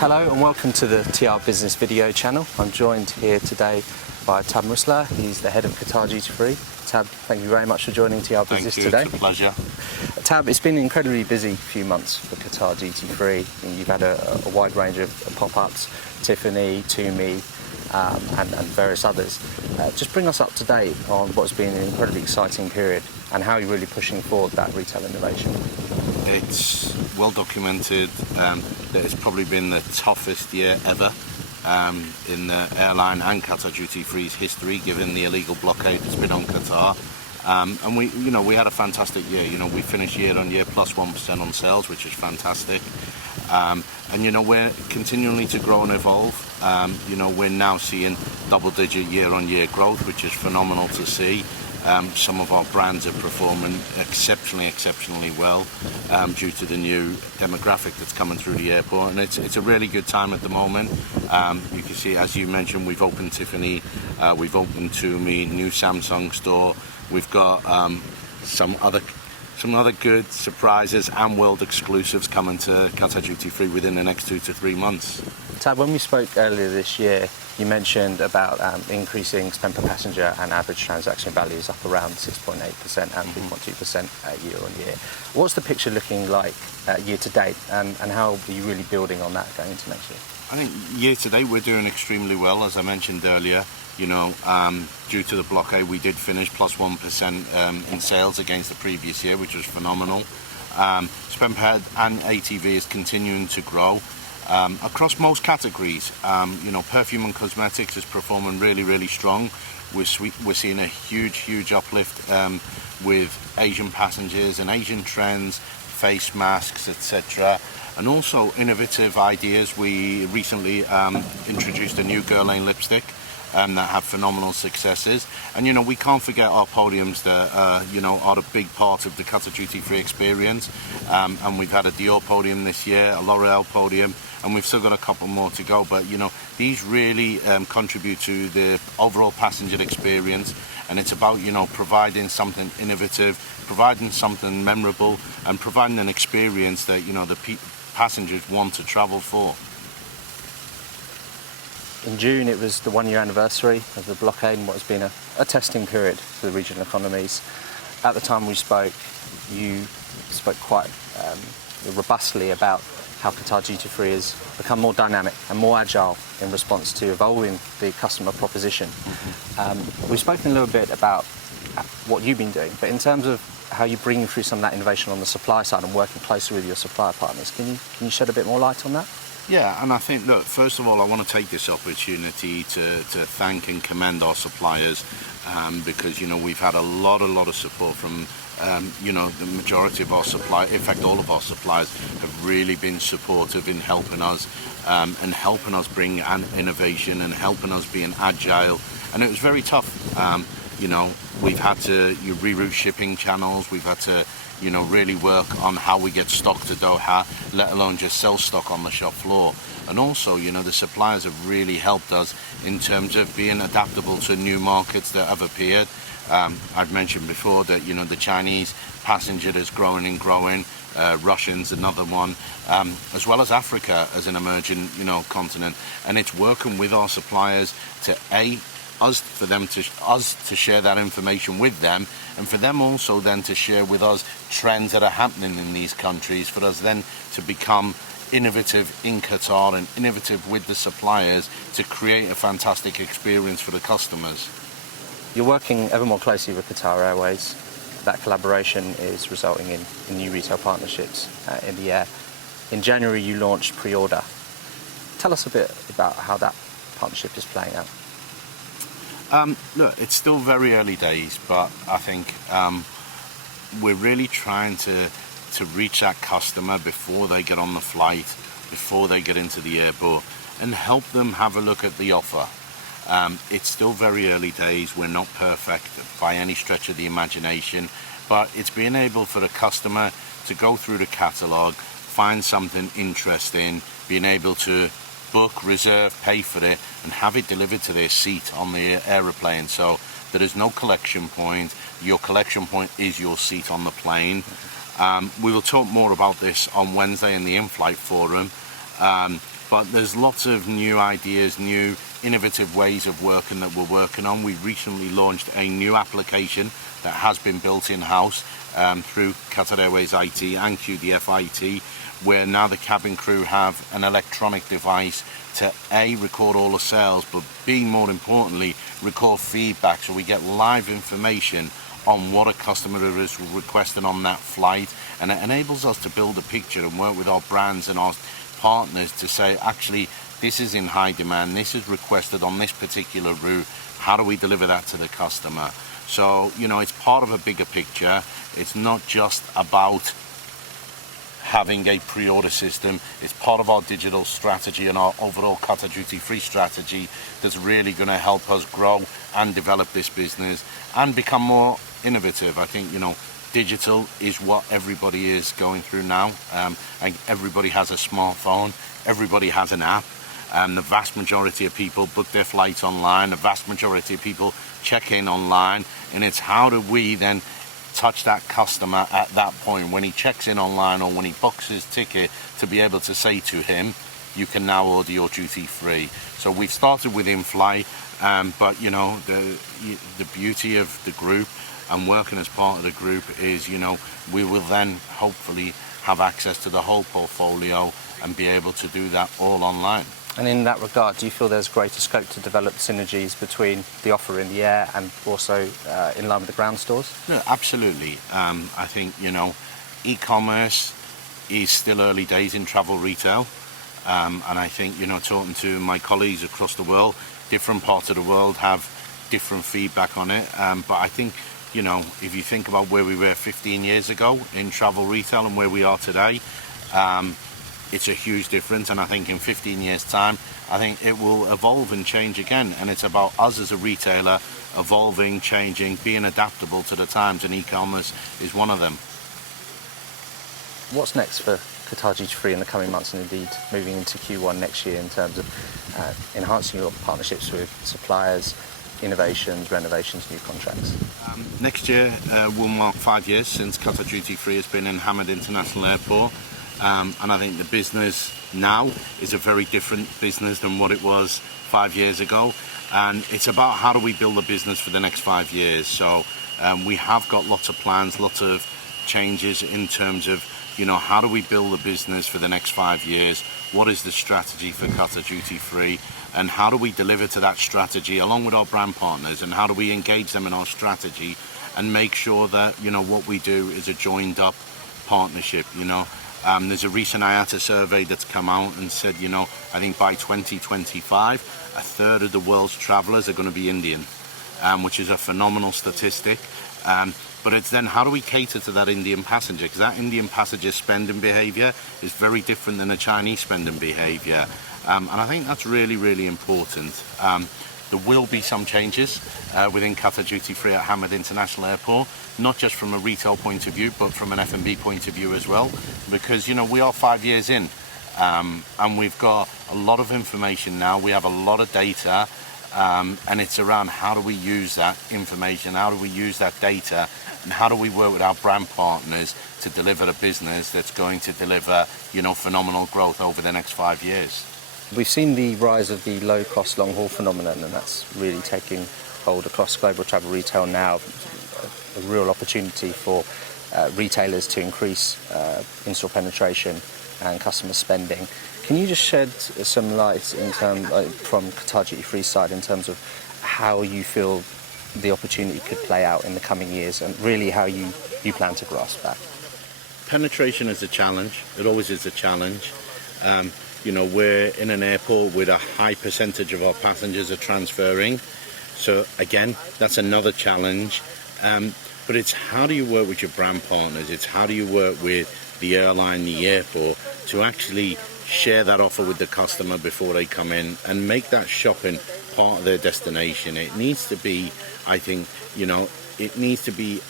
Hello and welcome to the TRBusiness video channel. I'm joined here today by Thabet Musleh. He's the head of Qatar duty-free. Tab, thank you very much for joining TRBusiness today. It's a pleasure. Tab, it's been an incredibly busy few months for Qatar duty-free. You've had a wide range of pop-ups, Tiffany, Tumi, and various others. Just bring us up to date on what's been an incredibly exciting period and how you're really pushing forward that retail innovation. It's well documented that it's probably been the toughest year ever in the airline and Qatar duty-free's history, given the illegal blockade that's been on Qatar. And we had a fantastic year. We finished year on year plus 1% on sales, which is fantastic. And we're continually to grow and evolve. We're now seeing double-digit year-on-year growth, which is phenomenal to see. Some of our brands are performing exceptionally well due to the new demographic that's coming through the airport, and it's a really good time at the moment. You can see, as you mentioned, we've opened Tiffany, we've opened Tumi, new Samsung store. We've got some other good surprises and world exclusives coming to Qatar Duty Free within the next 2 to 3 months. Tab, when we spoke earlier this year, you mentioned about increasing spend per passenger and average transaction values up around 6.8% and 3.2% year on year. What's the picture looking like year to date, and how are you really building on that going into next year? I think year to date we're doing extremely well, as I mentioned earlier. Due to the blockade, we did finish plus 1% in sales against the previous year, which was phenomenal. Spend per head and ATV is continuing to grow across most categories. Perfume and cosmetics is performing really strong. We're seeing a huge uplift with Asian passengers and Asian trends, face masks, etc. And also innovative ideas. We recently introduced a new Guerlain lipstick that have phenomenal successes. And we can't forget our podiums that are a big part of the Qatar Duty Free experience. And we've had a Dior podium this year, a L'Oreal podium, and we've still got a couple more to go. But these really contribute to the overall passenger experience, and it's about providing something innovative, providing something memorable, and providing an experience that the passengers want to travel for. In June, it was the 1 year anniversary of the blockade and what has been a testing period for the regional economies. At the time we spoke, you spoke quite robustly about how Qatar Duty Free has become more dynamic and more agile in response to evolving the customer proposition. We've spoken a little bit about what you've been doing, but in terms of how you're bringing through some of that innovation on the supply side and working closer with your supplier partners, can you shed a bit more light on that? Yeah, and I think, look, first of all, I want to take this opportunity to thank and commend our suppliers because, we've had a lot of support from, the majority of our suppliers. In fact, all of our suppliers have really been supportive in helping us and helping us bring an innovation and helping us being agile. And it was very tough. We've had to reroute shipping channels. We've had to really work on how we get stock to Doha, let alone just sell stock on the shop floor. And also, the suppliers have really helped us in terms of being adaptable to new markets that have appeared. I've mentioned before that, the Chinese passenger is growing and growing, Russians another one, as well as Africa as an emerging, continent. And it's working with our suppliers to us to share that information with them, and for them also then to share with us trends that are happening in these countries, for us then to become innovative in Qatar and innovative with the suppliers to create a fantastic experience for the customers. You're working ever more closely with Qatar Airways. That collaboration is resulting in new retail partnerships in the air. In January you launched pre-order. Tell us a bit about how that partnership is playing out. Look, it's still very early days, but I think we're really trying to reach that customer before they get on the flight, before they get into the airport, and help them have a look at the offer. It's still very early days. We're not perfect by any stretch of the imagination, but it's being able for the customer to go through the catalogue, find something interesting, being able to book, reserve, pay for it, and have it delivered to their seat on the aeroplane. So there is no collection point. Your collection point is your seat on the plane. We will talk more about this on Wednesday in the in-flight forum. but there's lots of new ideas, new innovative ways of working that we're working on. We recently launched a new application that has been built in-house through Qatar Airways IT and QDF IT, where now the cabin crew have an electronic device to A, record all the sales, but B, more importantly, record feedback, so we get live information on what a customer is requesting on that flight, and it enables us to build a picture and work with our brands and our partners to say, actually, this is in high demand, this is requested on this particular route, how do we deliver that to the customer? So, you know, it's part of a bigger picture. It's not just about having a pre-order system. It's part of our digital strategy and our overall Qatar duty-free strategy that's really going to help us grow and develop this business and become more innovative. I think, you know, digital is what everybody is going through now. And everybody has a smartphone, everybody has an app, and the vast majority of people book their flights online, the vast majority of people check in online, and it's how do we then touch that customer at that point when he checks in online or when he books his ticket, to be able to say to him, you can now order your duty free. So we've started with in-flight, but you know, the beauty of the group and working as part of the group is, you know, we will then hopefully have access to the whole portfolio and be able to do that all online. And in that regard, do you feel there's greater scope to develop synergies between the offer in the air and also in line with the ground stores? No, absolutely. I think, you know, e-commerce is still early days in travel retail. And I think, you know, talking to my colleagues across the world, different parts of the world have different feedback on it. But I think, you know, if you think about where we were 15 years ago in travel retail and where we are today, it's a huge difference, and I think in 15 years' time, I think it will evolve and change again, and it's about us as a retailer evolving, changing, being adaptable to the times, and e-commerce is one of them. What's next for Qatar Duty Free in the coming months, and indeed moving into Q1 next year, in terms of enhancing your partnerships with suppliers, innovations, renovations, new contracts? Next year will mark 5 years since Qatar Duty Free has been in Hamad International Airport. And I think the business now is a very different business than what it was 5 years ago. And it's about how do we build a business for the next 5 years. So we have got lots of plans, lots of changes in terms of, you know, how do we build a business for the next 5 years? What is the strategy for Qatar Duty Free? And how do we deliver to that strategy along with our brand partners? And how do we engage them in our strategy and make sure that, you know, what we do is a joined up partnership, you know? There's a recent IATA survey that's come out and said, you know, I think by 2025, a third of the world's travellers are going to be Indian, which is a phenomenal statistic. But it's then how do we cater to that Indian passenger? Because that Indian passenger spending behaviour is very different than a Chinese spending behaviour. And I think that's really, really important. There will be some changes within Qatar Duty Free at Hamad International Airport, not just from a retail point of view, but from an F&B point of view as well, because, you know, we are 5 years in, and we've got a lot of information now, we have a lot of data, and it's around how do we use that information, how do we use that data, and how do we work with our brand partners to deliver a business that's going to deliver, you know, phenomenal growth over the next 5 years. We've seen the rise of the low-cost long-haul phenomenon, and that's really taking hold across global travel retail now. A real opportunity for retailers to increase in-store penetration and customer spending. Can you just shed some light in terms from Qatar Duty Free side in terms of how you feel the opportunity could play out in the coming years, and really how you plan to grasp that? Penetration is a challenge. It always is a challenge. You know, we're in an airport with a high percentage of our passengers are transferring. So again, that's another challenge. But it's how do you work with your brand partners? It's how do you work with the airline, the airport, to actually share that offer with the customer before they come in and make that shopping part of their destination. It needs to be, I think, you know, it needs to be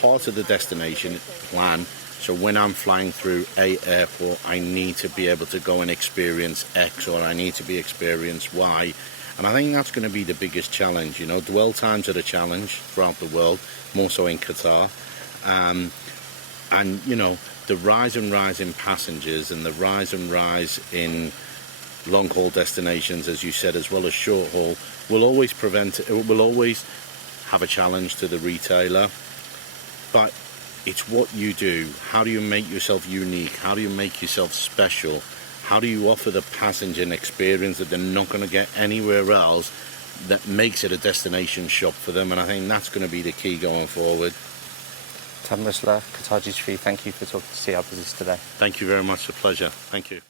part of the destination plan. So when I'm flying through a airport, I need to be able to go and experience X, or I need to be experience Y. And I think that's going to be the biggest challenge. You know, dwell times are a challenge throughout the world, more so in Qatar. And, you know, the rise in passengers and the rise in long haul destinations, as you said, as well as short haul, will always have a challenge to the retailer. But it's what you do. How do you make yourself unique? How do you make yourself special? How do you offer the passenger an experience that they're not going to get anywhere else, that makes it a destination shop for them? And I think that's going to be the key going forward. Thabet Musleh, Qatar GTV, thank you for talking to TRBusiness today. Thank you very much. A pleasure. Thank you.